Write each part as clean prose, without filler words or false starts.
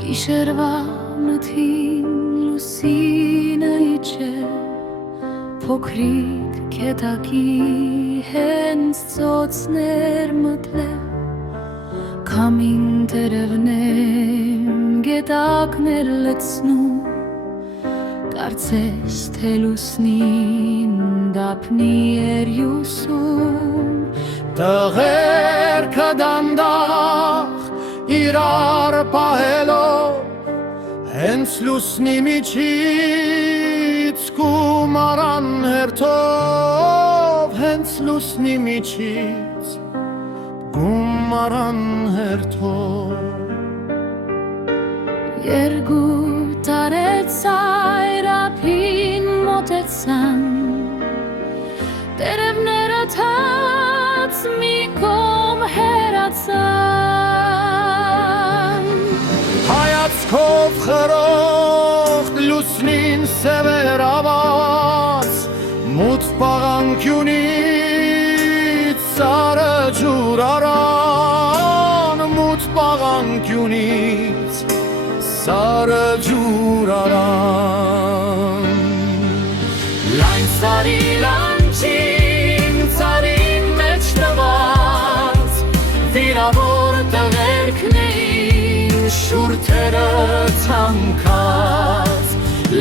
Գիշերվա մթին լուսինը իջե փոքրիկ քետակի հենց ծոցներ մտլել Քամին տերևնեմ գետակներ լցնում Կարծես թե լուսնին դափնի էր յուսում Տղերքը դանդաղ իրար պահելով Հենց լուսնի միջից գումարան հերթով Հենց լուսնի միջից գումարան հերթով Երկու տարեց այրափին մոտեցան Տերևները թաց մի կողմ հեռացան Հայացքով խրոխտ լուսնին սևեր ավաց Մութ պաղանկյունից սարը ջուր արան Մութ պաղանկյունից սարը ջուր արան Լայն սարի լանջին ծարին մեջ նված Վիրավոր տղերքն էին շուրթերը թամքած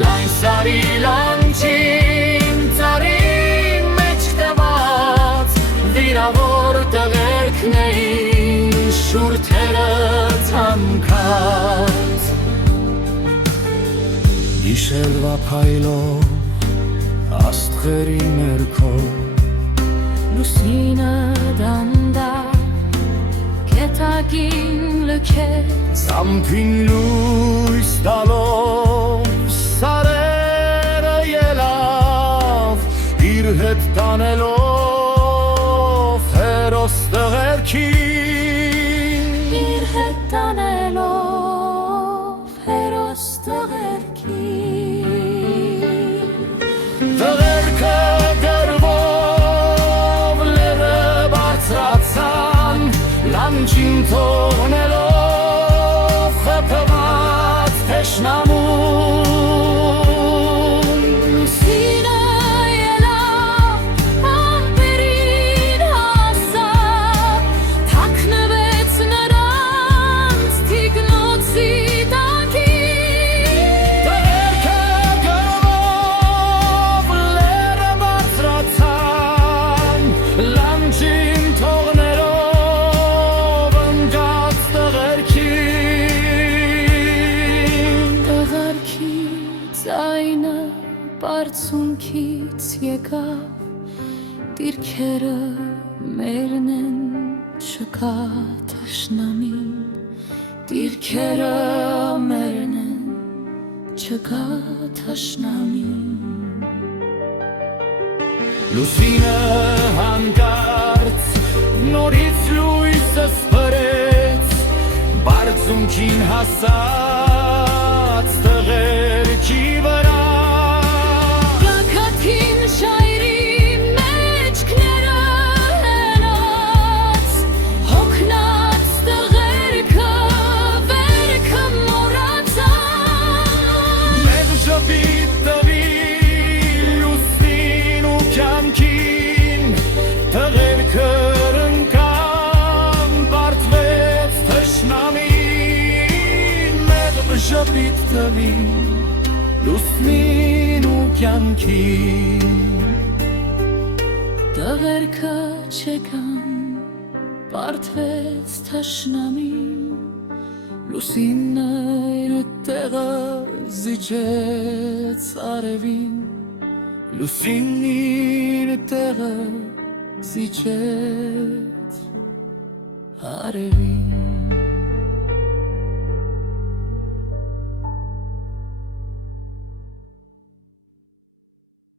Լայն սարի լանջին ծարին մեջ նված Վիրավոր տղերքն էին շուրթերը թամքած Գիշերվա փայլով աստղերի ներքով Լուսինը դանդաղ քետակին լքեց Ամփին լույս տալով սարերը ելավ Իր հետ տանելով հերոս տղերքին Իր հետ տանելով հերոս տղերքին Տղերքը գրվով լերը բարձրացան Լանջին թողնելով խփված թշնամուն Լուսինը ելավ ամպերին հասավ Թաքնվեց նրանց թիկնոցի տակին Տղերքը գրվով լերը բարձրացան Լանջին թողնելով ընկած տղերքին Տղերքի ձայնը բարձունքից եկավ Դիրքերը մերն են չկա թշնամին Դիրքերը մերն են չկա թշնամին Լուսինը հանկարծ նորից լույսը սփռեց Բարձունքին հասած տղերքի վրա Plakatin շայրի մեջքները հենած Հոգնած տղերքը վերքը մոռացան Մեկ ժպիտ տվի լուսնին ու կյանքին Տղերքը ընկան պարտվեց թշնամին Մեկ ժպիտ տվի լուսնին ու կյանքին Տղերքը չեկան պարտվեց թշնամին Լուսինը իր տեղը զիջեց արևին Լուսինն իր տեղը զիջեց արևին